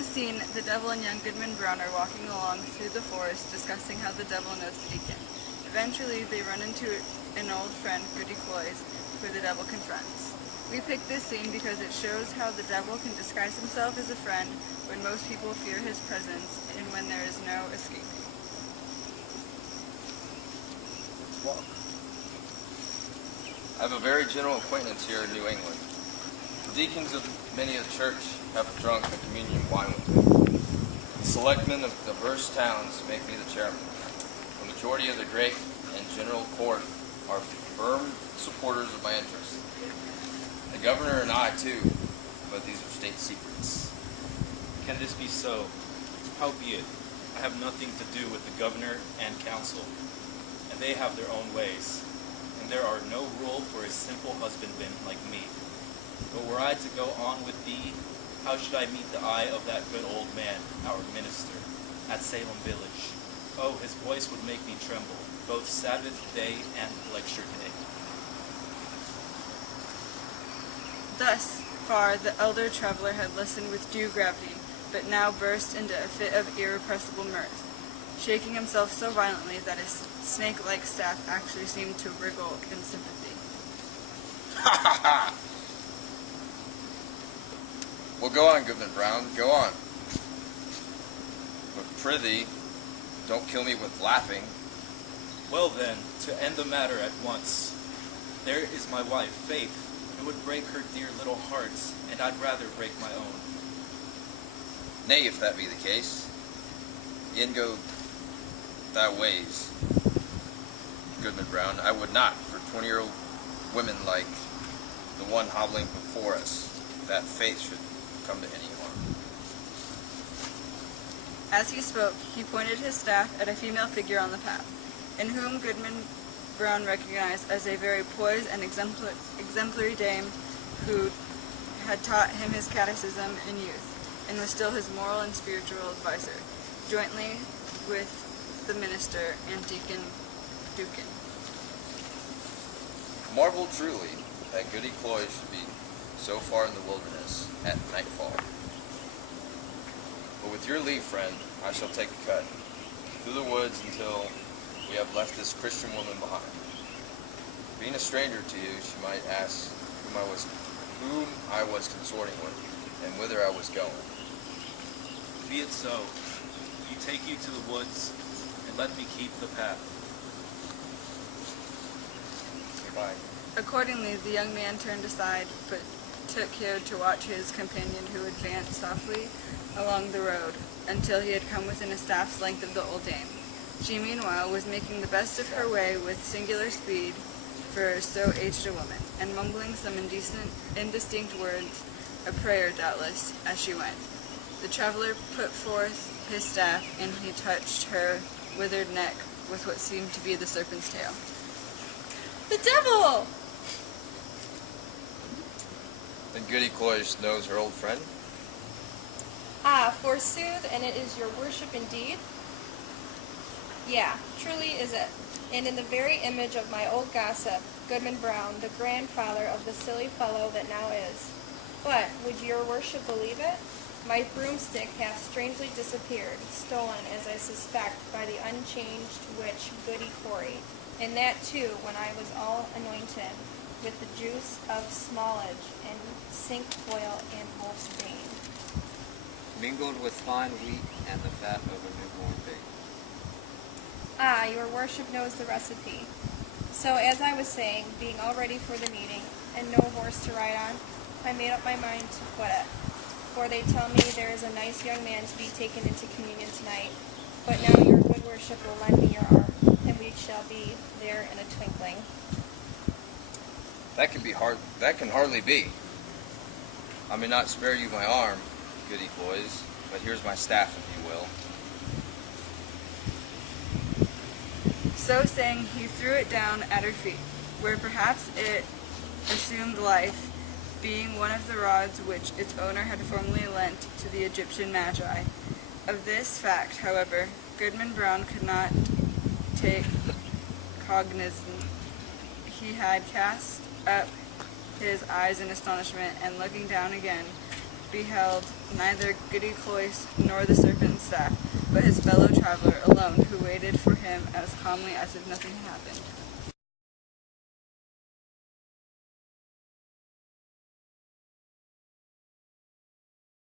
this scene, the devil and young Goodman Brown are walking along through the forest, discussing how the devil knows the deacon. Eventually, they run into an old friend, Goody Cloys, who the devil confronts. We picked this scene because it shows how the devil can disguise himself as a friend when most people fear his presence and when there is no escaping. Let's walk. I have a very general acquaintance here in New England. The deacons of many a church have drunk the communion wine with me. The selectmen of diverse towns make me the chairman. The majority of the great and general court are firm supporters of my interests. The governor and I, too, but these are state secrets. Can this be so? Howbeit, I have nothing to do with the governor and council, and they have their own ways, and there are no rule for a simple husbandman like me. But were I to go on with thee, how should I meet the eye of that good old man, our minister, at Salem village? Oh, his voice would make me tremble, both Sabbath day and lecture day. Thus far, the elder traveler had listened with due gravity, but now burst into a fit of irrepressible mirth, shaking himself so violently that his snake-like staff actually seemed to wriggle in sympathy. Ha ha ha! Well, go on, Goodman Brown, go on. But prithee, don't kill me with laughing. Well then, to end the matter at once, there is my wife, Faith. It would break her dear little heart, and I'd rather break my own. Nay, if that be the case, in go thy ways, Goodman Brown. I would not, for 20-year-old women like the one hobbling before us, that Faith should come to any harm. As he spoke, he pointed his staff at a female figure on the path, in whom Goodman Brown recognized as a very poised and exemplary dame who had taught him his catechism in youth, and was still his moral and spiritual advisor, jointly with the minister and Deacon Dukin. Marvel truly that Goody Cloys should be so far in the wilderness at nightfall. But with your leave, friend, I shall take a cut through the woods until we have left this Christian woman behind. Being a stranger to you, she might ask whom I was consorting with, and whither I was going. Be it so. You take you to the woods, and let me keep the path. Goodbye. Accordingly, the young man turned aside, but took care to watch his companion, who advanced softly along the road until he had come within a staff's length of the old dame. She, meanwhile, was making the best of her way with singular speed for so aged a woman, and mumbling some indistinct words, a prayer, doubtless, as she went. The traveler put forth his staff, and he touched her withered neck with what seemed to be the serpent's tail. "The devil!" Then Goody Cloys knows her old friend? Ah, forsooth, and it is your worship indeed? Yeah, truly is it. And in the very image of my old gossip, Goodman Brown, the grandfather of the silly fellow that now is. But, would your worship believe it? My broomstick hath strangely disappeared, stolen, as I suspect, by the unchanged witch Goody Cory, and that too when I was all anointed with the juice of smallage and cinquefoil and wolf's bane. Mingled with fine wheat and the fat of a newborn baby. Ah, your worship knows the recipe. So, as I was saying, being all ready for the meeting, and no horse to ride on, I made up my mind to foot it. For they tell me there is a nice young man to be taken into communion tonight. But now your good worship will lend me your arm, and we shall be there in a twinkling. That can hardly be. I may not spare you my arm, Goody Cloys, but here's my staff, if you will. So saying, he threw it down at her feet, where perhaps it assumed life, being one of the rods which its owner had formerly lent to the Egyptian magi. Of this fact, however, Goodman Brown could not take cognizance. He had cast up his eyes in astonishment, and looking down again, beheld neither Goody Cloyse nor the serpent's staff, but his fellow traveler alone, who waited for him as calmly as if nothing had happened.